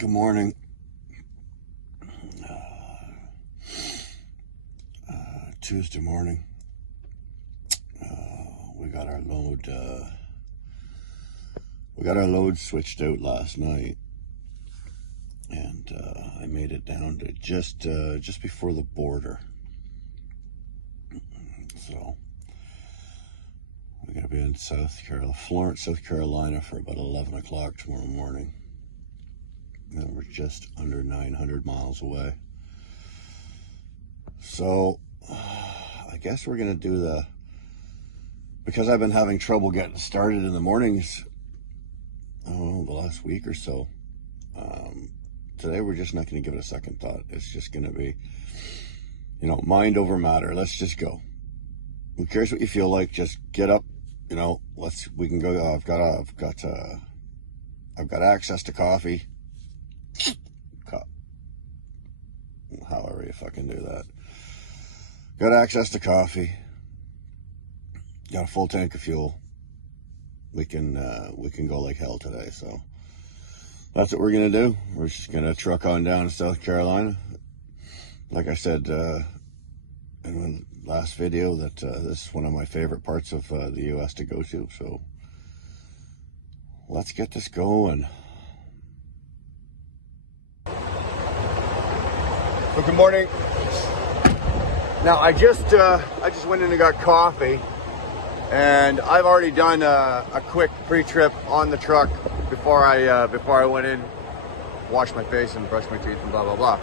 Good morning. Tuesday morning. We got our load switched out last night, and I made it down to just before the border. So we're gonna be in Florence, South Carolina, for about 11 o'clock tomorrow morning. And we're just under 900 miles away. So I guess we're gonna do because I've been having trouble getting started in the mornings, I don't know, the last week or so. Today we're just not gonna give it a second thought. It's just gonna be, mind over matter. Let's just go. Who cares what you feel like? Just get up. We can go. I've got access to coffee. However you fucking do that. Got access to coffee. Got a full tank of fuel. We can go like hell today. So that's what we're gonna do. We're just gonna truck on down to South Carolina. Like I said in my last video, that this is one of my favorite parts of the U.S. to go to. So let's get this going. Well, good morning. Now I just went in and got coffee, and I've already done a quick pre-trip on the truck before I went in, washed my face and brushed my teeth and blah blah blah.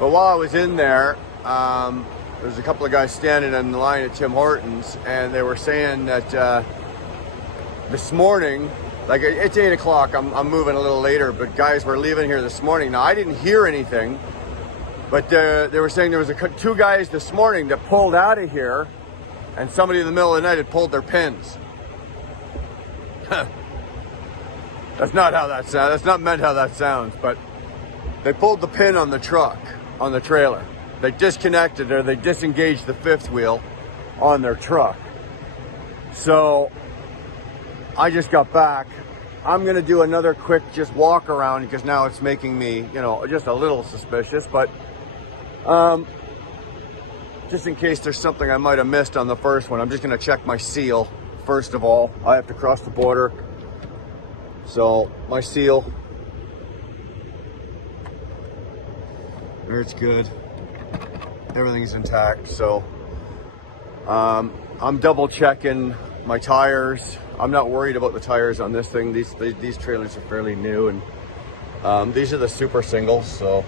But while I was in there, there's a couple of guys standing in the line at Tim Hortons, and they were saying that this morning, like it's 8 o'clock, I'm moving a little later, but guys were leaving here this morning. Now I didn't hear anything. But they were saying there was two guys this morning that pulled out of here, and somebody in the middle of the night had pulled their pins. That's not how that sounds. That's not meant how that sounds. But they pulled the pin on the truck, on the trailer. They disconnected, or they disengaged the fifth wheel on their truck. So I just got back. I'm gonna do another quick just walk around, because now it's making me, just a little suspicious. But just in case there's something I might have missed on the first one, I'm just gonna check my seal first of all. I have to cross the border, so my seal, it's good. Everything's intact. So I'm double checking my tires. I'm not worried about the tires on this thing. These trailers are fairly new, and these are the super singles, so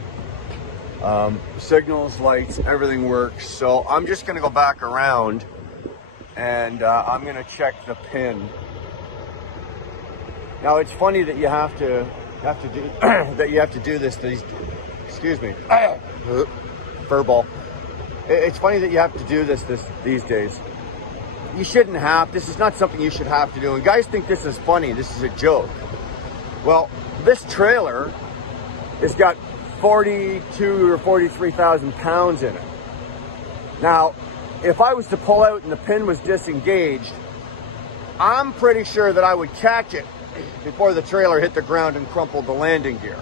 signals, lights, everything works. So I'm just gonna go back around, and I'm gonna check the pin. Now it's funny that you have to do that. You have to do this. Excuse me, furball. It's funny that you have to do these days. You shouldn't have. This is not something you should have to do. And guys think this is funny. This is a joke. Well, this trailer has got 42 or 43,000 pounds in it. Now, if I was to pull out and the pin was disengaged, I'm pretty sure that I would catch it before the trailer hit the ground and crumpled the landing gear.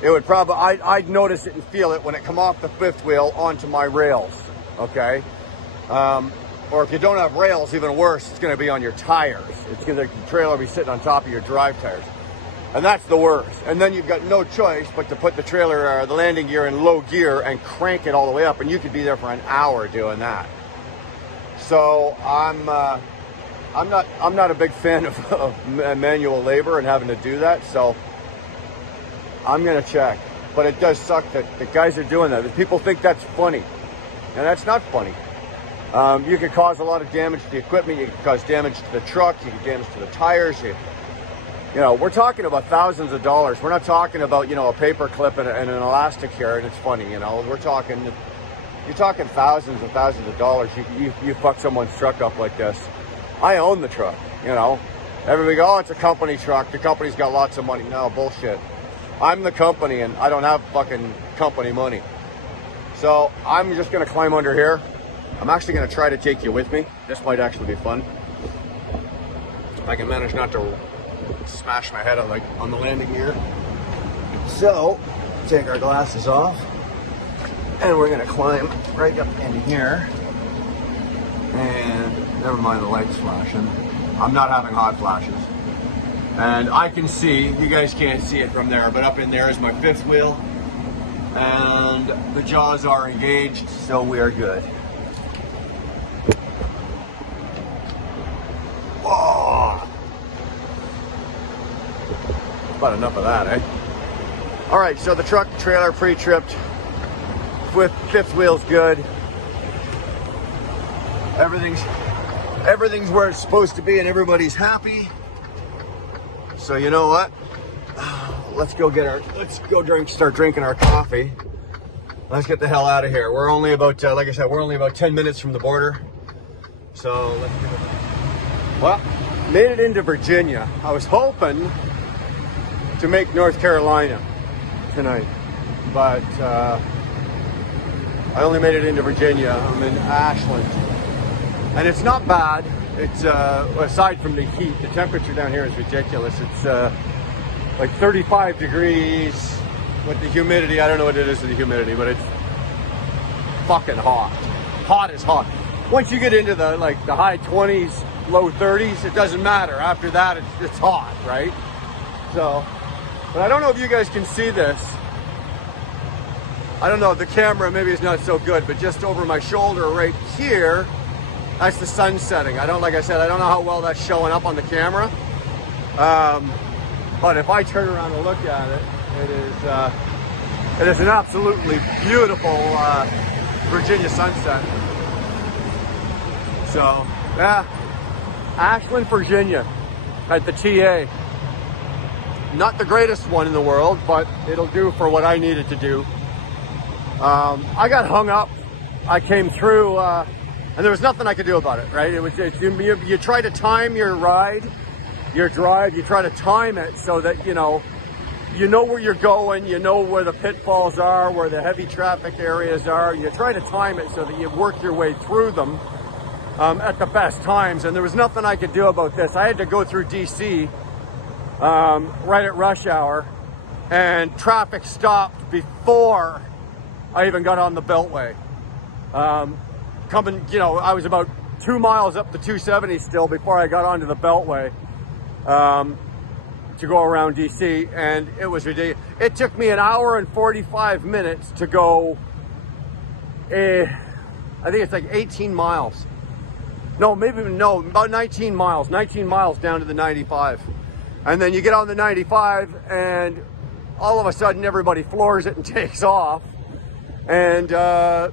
It would probably, I'd notice it and feel it when it come off the fifth wheel onto my rails, okay? Or if you don't have rails, even worse, it's gonna be on your tires. The trailer will be sitting on top of your drive tires. And that's the worst. And then you've got no choice but to put the trailer, the landing gear in low gear and crank it all the way up, and you could be there for an hour doing that. So I'm not a big fan of manual labor and having to do that, so I'm gonna check. But it does suck that the guys are doing that. People think that's funny, and that's not funny. You could cause a lot of damage to the equipment. You could cause damage to the truck. You could damage to the tires. We're talking about thousands of dollars. We're not talking about, a paper clip and an elastic here, and it's funny, you're talking thousands and thousands of dollars. You fuck someone's truck up like this. I own the truck, Everybody go, oh, it's a company truck. The company's got lots of money. No, bullshit. I'm the company, and I don't have fucking company money. So I'm just gonna climb under here. I'm actually gonna try to take you with me. This might actually be fun. If I can manage not to smash my head on the landing gear. So, take our glasses off, and we're gonna climb right up in here. And never mind the lights flashing. I'm not having hot flashes. And I can see, you guys can't see it from there, but up in there is my fifth wheel. And the jaws are engaged, so we are good. Whoa. About enough of that, eh? All right, so the truck trailer pre-tripped with fifth wheel's good. Everything's where it's supposed to be and everybody's happy. So you know what? Let's go start drinking our coffee. Let's get the hell out of here. We're only about, like I said, we're only about 10 minutes from the border. So let's do it. Well, made it into Virginia. I was hoping to make North Carolina tonight, but I only made it into Virginia. I'm in Ashland, and it's not bad. It's aside from the heat, the temperature down here is ridiculous. It's like 35 degrees with the humidity. I don't know what it is with the humidity, but it's fucking hot. Hot is hot. Once you get into the high 20s, low 30s, it doesn't matter. After that, it's hot, right? So, but I don't know if you guys can see this. I don't know, the camera maybe is not so good, but just over my shoulder right here, that's the sun setting. Like I said, I don't know how well that's showing up on the camera. But if I turn around and look at it, it is an absolutely beautiful Virginia sunset. So, yeah, Ashland, Virginia, at the TA. Not the greatest one in the world, but it'll do for what I needed to do. I got hung up. I came through, and there was nothing I could do about it, right? You try to time your ride, your drive, you try to time it so that, you know where you're going, you know where the pitfalls are, where the heavy traffic areas are. You try to time it so that you work your way through them at the best times, and there was nothing I could do about this. I had to go through DC right at rush hour, and traffic stopped before I even got on the Beltway. I was about 2 miles up the 270 still before I got onto the Beltway to go around DC, and it was ridiculous. It took me an hour and 45 minutes to go, I think it's like 18 miles. About 19 miles. 19 miles down to the 95. And then you get on the 95, and all of a sudden everybody floors it and takes off. And I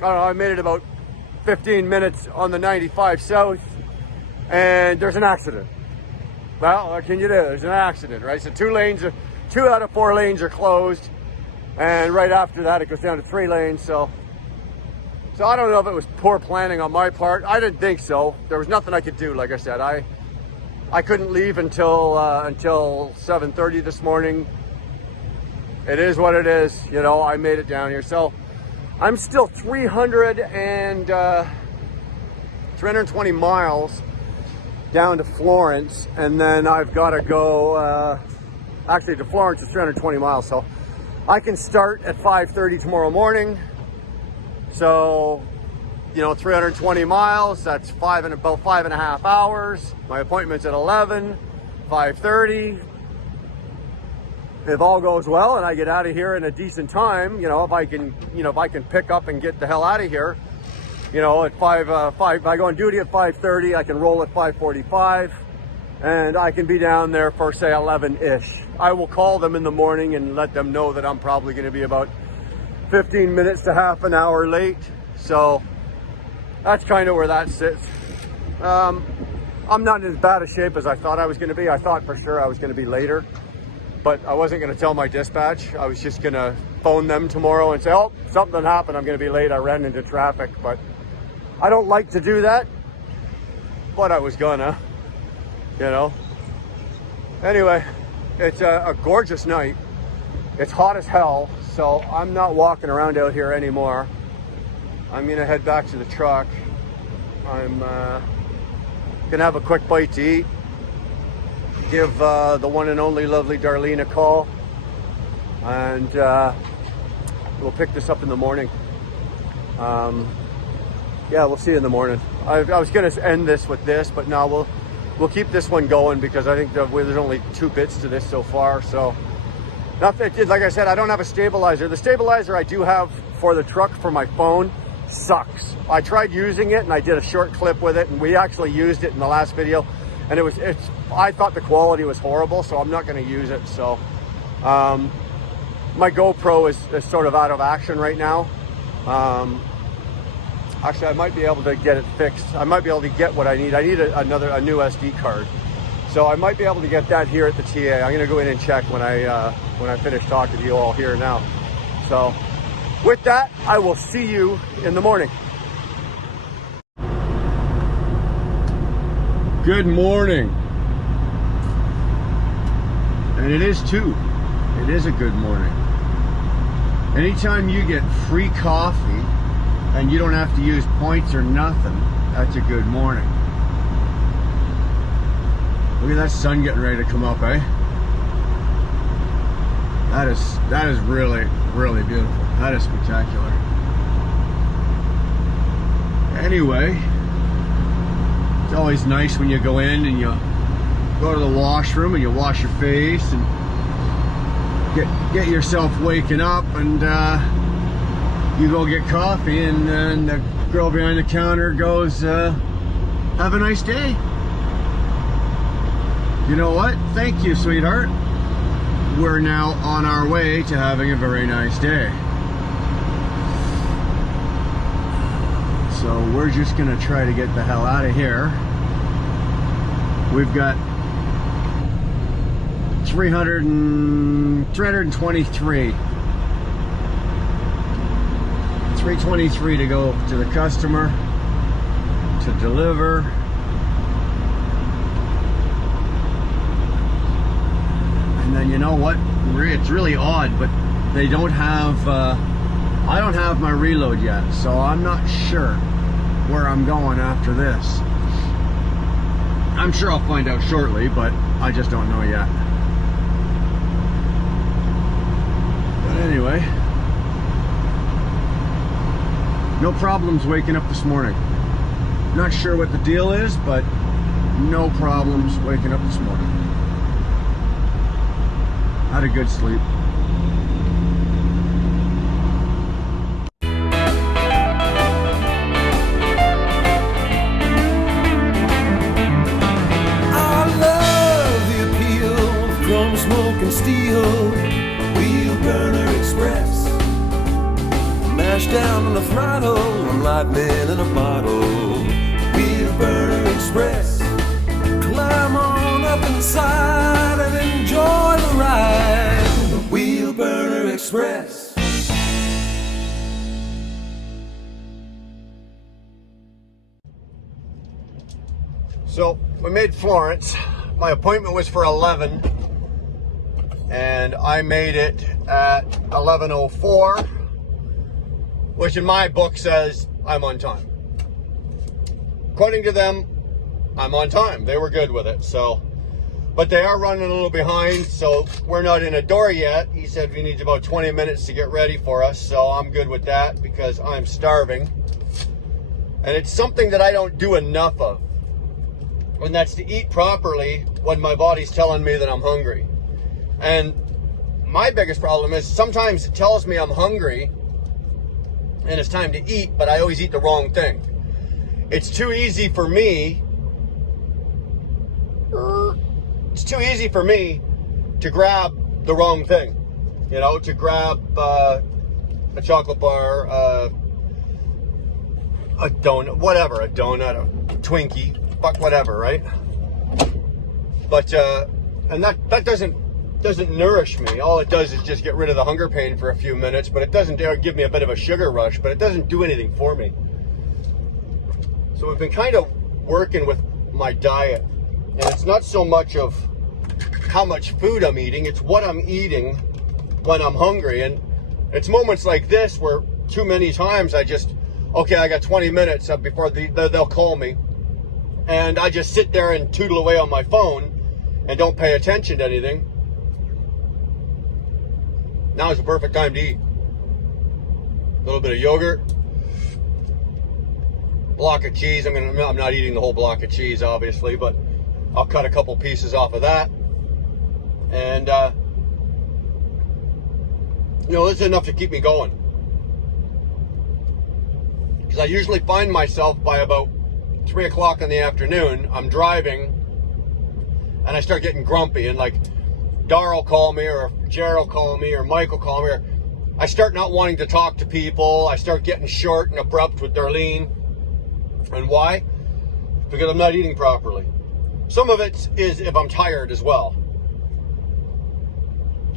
don't know, I made it about 15 minutes on the 95 south, and there's an accident. Well, what can you do? There's an accident, right? So 2 out of 4 lanes are closed, and right after that it goes down to 3 lanes. So I don't know if it was poor planning on my part. I didn't think so. There was nothing I could do. Like I said, I couldn't leave until 7:30 this morning. It is what it is, I made it down here. So I'm still 320 miles down to Florence, and then I've got to go, actually to Florence is 320 miles. So I can start at 5:30 tomorrow morning. So, 320 miles, that's about 5.5 hours. My appointment's at 11, 5:30. If all goes well and I get out of here in a decent time, if I can pick up and get the hell out of here, at 5, if I go on duty at 5:30, I can roll at 5:45, and I can be down there for, say, 11-ish. I will call them in the morning and let them know that I'm probably going to be about 15 minutes to half an hour late. So that's kind of where that sits. I'm not in as bad a shape as I thought I was going to be. I thought for sure I was going to be later, but I wasn't going to tell my dispatch. I was just going to phone them tomorrow and say, oh, something happened, I'm going to be late, I ran into traffic. But I don't like to do that, but I was gonna, Anyway, it's a gorgeous night. It's hot as hell, so I'm not walking around out here anymore. I'm gonna head back to the truck. I'm gonna have a quick bite to eat, give the one and only lovely Darlene a call, and we'll pick this up in the morning. Yeah, we'll see you in the morning. I was going to end this with this, but no, we'll keep this one going because I think there's only 2 bits to this so far. So, nothing. Like I said, I don't have a stabilizer. The stabilizer I do have for the truck for my phone sucks. I tried using it and I did a short clip with it, and we actually used it in the last video, and I thought the quality was horrible, so I'm not going to use it. So, my GoPro is sort of out of action right now. Actually, I might be able to get it fixed. I might be able to get what I need. I need a new SD card. So I might be able to get that here at the TA. I'm gonna go in and check when I finish talking to you all here now. So with that, I will see you in the morning. Good morning. And it is too. It is a good morning. Anytime you get free coffee and you don't have to use points or nothing, that's a good morning. Look at that sun getting ready to come up, eh? That is really, really beautiful. That is spectacular. Anyway, it's always nice when you go in and you go to the washroom and you wash your face and get yourself waking up, and you go get coffee, and then the girl behind the counter goes, have a nice day. You know what? Thank you, sweetheart. We're now on our way to having a very nice day. So we're just gonna try to get the hell out of here. We've got 323 to go to the customer to deliver. And then, you know what, it's really odd, but they don't have I don't have my reload yet, so I'm not sure where I'm going after this. I'm sure I'll find out shortly, but I just don't know yet. But anyway, no problems waking up this morning. Not sure what the deal is, but no problems waking up this morning. Had a good sleep. I love the appeal of chrome, smoke, and steel. Wheelburner Express. Mash down on the throttle, I'm lightning in a bottle. Wheelburner Express. Climb on up inside and enjoy the ride. Wheelburner Express. So we made Florence. My appointment was for 11, and I made it at 11:04, which in my book says I'm on time. According to them, I'm on time. They were good with it. So, but they are running a little behind, so we're not in a door yet. He said we need about 20 minutes to get ready for us, so I'm good with that because I'm starving. And it's something that I don't do enough of, and that's to eat properly when my body's telling me that I'm hungry. And my biggest problem is sometimes it tells me I'm hungry and it's time to eat, but I always eat the wrong thing. It's too easy for me to grab the wrong thing, you know, to grab a chocolate bar, a donut, whatever, a Twinkie, fuck whatever, right? But and that doesn't nourish me. All it does is just get rid of the hunger pain for a few minutes, but it doesn't give me a bit of a sugar rush, but it doesn't do anything for me. So we've been kind of working with my diet, and it's not so much of how much food I'm eating, it's what I'm eating when I'm hungry. And it's moments like this where too many times I got 20 minutes before they'll call me, and I just sit there and tootle away on my phone and don't pay attention to anything. Now is the perfect time to eat. A little bit of yogurt, block of cheese. I'm not eating the whole block of cheese, obviously, but I'll cut a couple pieces off of that. And, this is enough to keep me going. Because I usually find myself by about 3 o'clock in the afternoon, I'm driving, and I start getting grumpy, and like Dar will call me, or Jared will call me, or Mike will call me, or I start not wanting to talk to people. I start getting short and abrupt with Darlene. And why? Because I'm not eating properly. Some of it is if I'm tired as well.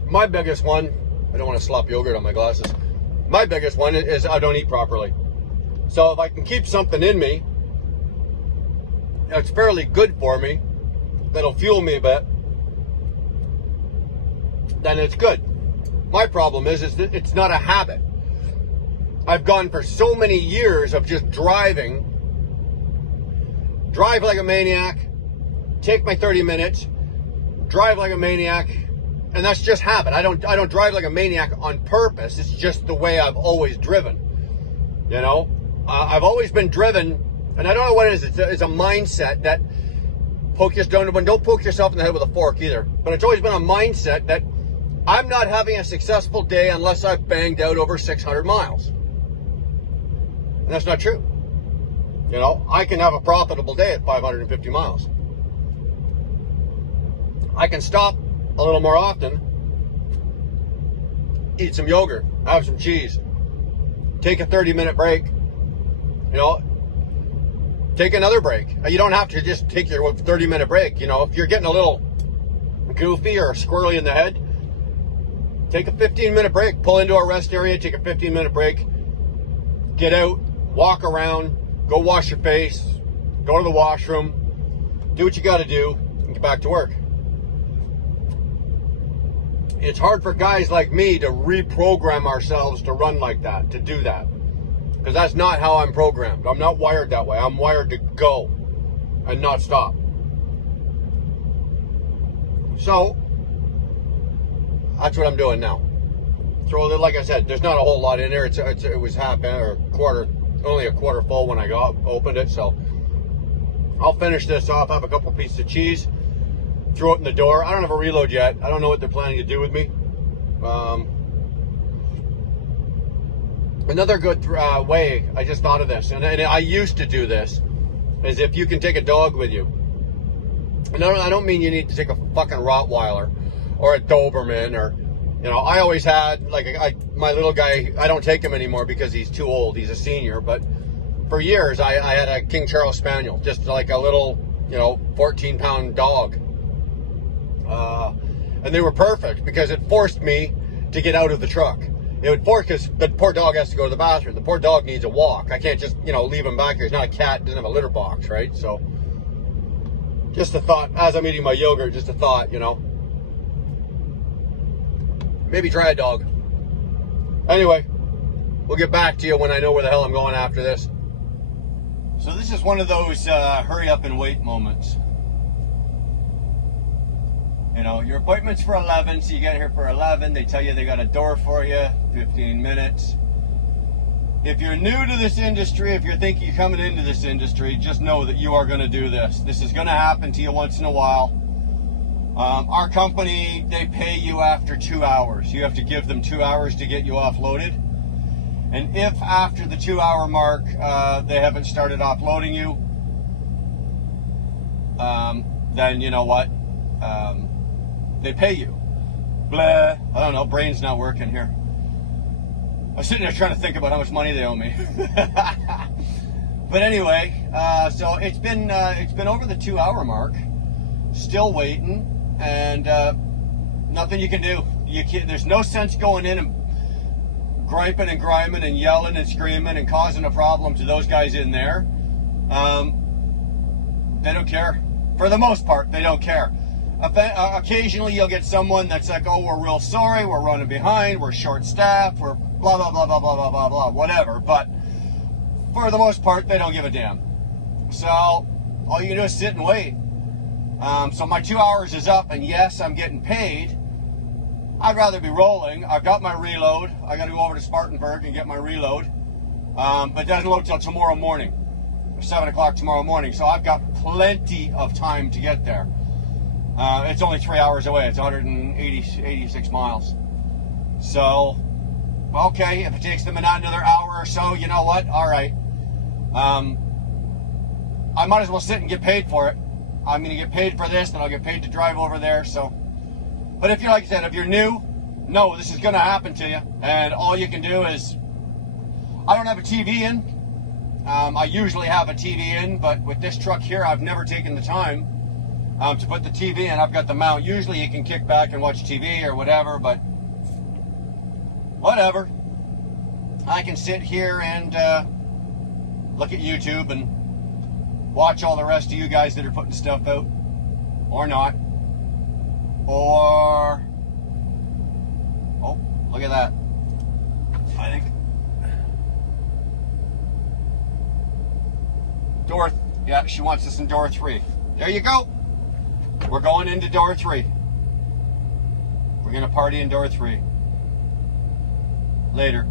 My biggest one, I don't want to slop yogurt on my glasses. My biggest one is I don't eat properly. So if I can keep something in me that's fairly good for me, that'll fuel me a bit, then it's good. My problem is that it's not a habit. I've gone for so many years of just drive like a maniac, take my 30 minutes, drive like a maniac, and that's just habit. I don't drive like a maniac on purpose. It's just the way I've always driven. I've always been driven, and I don't know what it is. It's a mindset that don't poke yourself in the head with a fork either. But it's always been a mindset that I'm not having a successful day unless I've banged out over 600 miles. And that's not true. I can have a profitable day at 550 miles. I can stop a little more often, eat some yogurt, have some cheese, take a 30-minute break, take another break. You don't have to just take your 30-minute break. If you're getting a little goofy or squirrely in the head, take a 15-minute break, pull into a rest area, take a 15-minute break, get out, walk around, go wash your face, go to the washroom, do what you got to do, and get back to work. It's hard for guys like me to reprogram ourselves to run like that, to do that. Because that's not how I'm programmed. I'm not wired that way. I'm wired to go and not stop. So, that's what I'm doing now. Like I said, there's not a whole lot in there. It was half or only a quarter full when I opened it. So, I'll finish this off, have a couple pieces of cheese, throw it in the door. I don't have a reload yet. I don't know what they're planning to do with me. Another good way, I just thought of this, and I used to do this, is if you can take a dog with you. And I don't mean you need to take a fucking Rottweiler or a Doberman, or, I always had, my little guy, I don't take him anymore because he's too old, he's a senior, but for years I had a King Charles Spaniel, just like a little, 14-pound dog. And they were perfect because it forced me to get out of the truck. It would force, because the poor dog has to go to the bathroom. The poor dog needs a walk. I can't just, leave him back here. He's not a cat, doesn't have a litter box, right? So, just a thought, as I'm eating my yogurt, just a thought, Maybe try a dog. Anyway, we'll get back to you when I know where the hell I'm going after this. So this is one of those hurry up and wait moments. Your appointment's for 11, so you get here for 11. They tell you they got a door for you, 15 minutes. If you're new to this industry, if you're thinking you're coming into this industry, just know that you are going to do this. This is going to happen to you once in a while. Our company, they pay you after 2 hours. You have to give them 2 hours to get you offloaded. And if after the 2-hour mark, they haven't started offloading you, then you know what? They pay you. Blah. I don't know. Brain's not working here. I was sitting there trying to think about how much money they owe me. But anyway, so it's been over the 2-hour mark. Still waiting, and nothing you can do. There's no sense going in and griping and griming and yelling and screaming and causing a problem to those guys in there. They don't care. For the most part, they don't care. Occasionally you'll get someone that's like, oh, we're real sorry, we're running behind, we're short-staffed, we're blah, blah, blah, blah, blah, blah, blah, blah, whatever. But for the most part, they don't give a damn. So all you can do is sit and wait. So my 2 hours is up, and yes, I'm getting paid. I'd rather be rolling. I've got my reload. I got to go over to Spartanburg and get my reload. But it doesn't load till tomorrow morning, 7 o'clock tomorrow morning. So I've got plenty of time to get there. It's only 3 hours away. It's 86 miles. So, okay, if it takes them another hour or so, you know what? All right. I might as well sit and get paid for it. I'm going to get paid for this, then I'll get paid to drive over there. So, but if you're, like I said, if you're new, no, this is going to happen to you. And all you can do is, I don't have a TV in. I usually have a TV in, but with this truck here, I've never taken the time to put the TV in. I've got the mount. Usually you can kick back and watch TV or whatever, but whatever. I can sit here and look at YouTube and watch all the rest of you guys that are putting stuff out, or not. Or, oh, look at that. I think door, yeah, she wants us in door 3. There you go. We're going into door 3. We're gonna party in door 3. Later.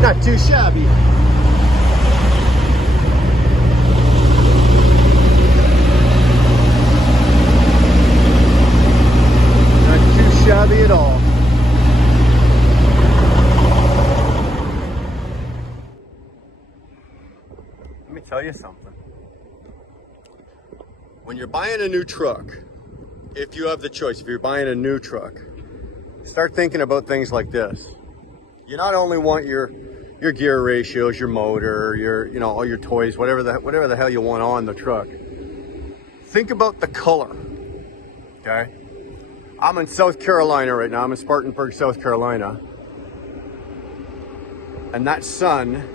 Not too shabby. Not too shabby at all. Let me tell you something. When you're buying a new truck, if you have the choice, if you're buying a new truck, start thinking about things like this. You not only want your gear ratios, your motor, your all your toys, whatever the hell you want on the truck. Think about the color. Okay? I'm in South Carolina right now. I'm in Spartanburg, South Carolina. And that sun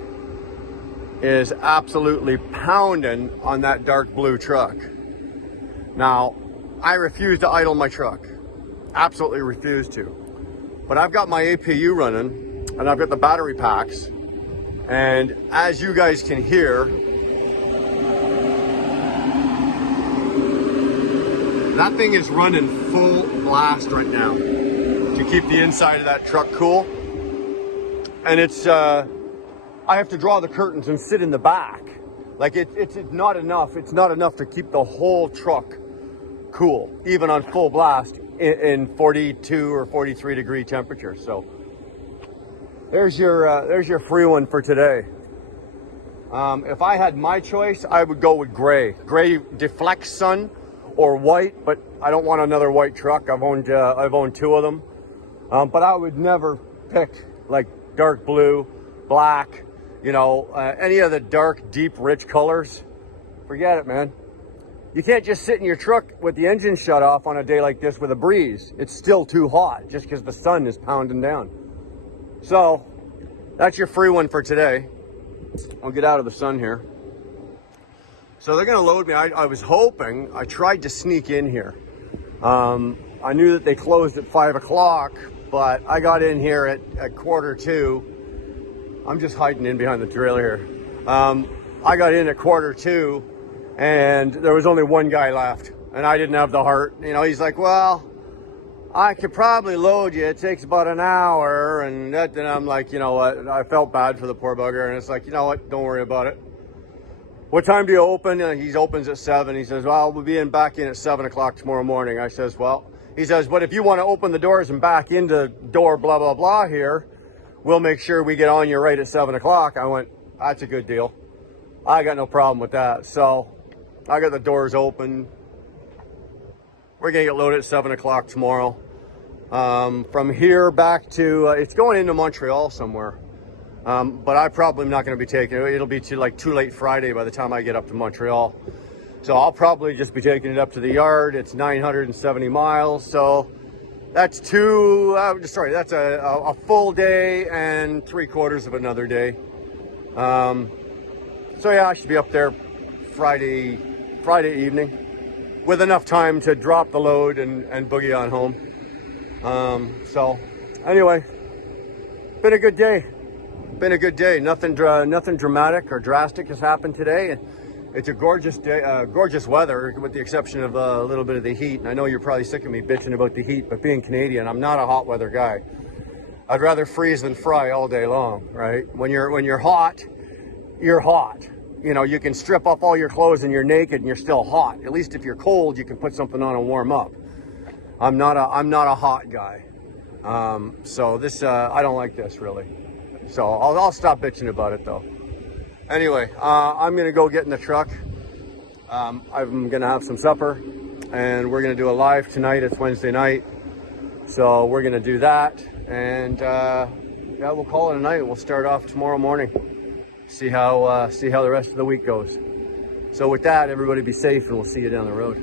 is absolutely pounding on that dark blue truck. Now, I refuse to idle my truck. Absolutely refuse to. But I've got my APU running, and I've got the battery packs. And as you guys can hear, that thing is running full blast right now to keep the inside of that truck cool. And it's, I have to draw the curtains and sit in the back. Like it's not enough. It's not enough to keep the whole truck cool, even on full blast in 42 or 43 degree temperature. So there's your free one for today. If I had my choice, I would go with gray. Gray deflects sun, or white, but I don't want another white truck. I've owned 2 of them, but I would never pick like dark blue, black, you know, any of the dark, deep, rich colors. Forget it, man. You can't just sit in your truck with the engine shut off on a day like this with a breeze. It's still too hot just because the sun is pounding down. So that's your free one for today. I'll get out of the sun here. So they're going to load me. I was hoping, I tried to sneak in here. I knew that they closed at 5 o'clock, but I got in here at 1:45. I'm just hiding in behind the trailer here. I got in at 1:45, and there was only one guy left, and I didn't have the heart. You know, he's like, well, I could probably load you. It takes about an hour, and I'm like, you know what? I felt bad for the poor bugger, and it's like, you know what? Don't worry about it. What time do you open? He opens at 7. He says, well, we'll be back in at 7 o'clock tomorrow morning. I says, well, he says, but if you want to open the doors and back into door blah, blah, blah here, we'll make sure we get on you right at 7 o'clock. I went, that's a good deal. I got no problem with that. So I got the doors open. We're going to get loaded at 7 o'clock tomorrow. From here back to, it's going into Montreal somewhere. But I probably am not going to be taking it. It'll be too late Friday by the time I get up to Montreal. So I'll probably just be taking it up to the yard. It's 970 miles. So that's that's a full day and 3/4 of another day. So yeah, I should be up there Friday evening with enough time to drop the load and boogie on home. So anyway, been a good day. Nothing dramatic or drastic has happened today. It's a gorgeous day, gorgeous weather, with the exception of a little bit of the heat. And I know you're probably sick of me bitching about the heat, but being Canadian, I'm not a hot weather guy. I'd rather freeze than fry all day long, right? When you're hot, you're hot. You know, you can strip off all your clothes and you're naked and you're still hot. At least if you're cold, you can put something on and warm up. I'm not a hot guy. So this, I don't like this really. So I'll stop bitching about it though. Anyway, I'm gonna go get in the truck. I'm gonna have some supper, and we're gonna do a live tonight. It's Wednesday night, so we're gonna do that, and yeah, we'll call it a night. We'll start off tomorrow morning. See how the rest of the week goes. So with that, everybody be safe, and we'll see you down the road.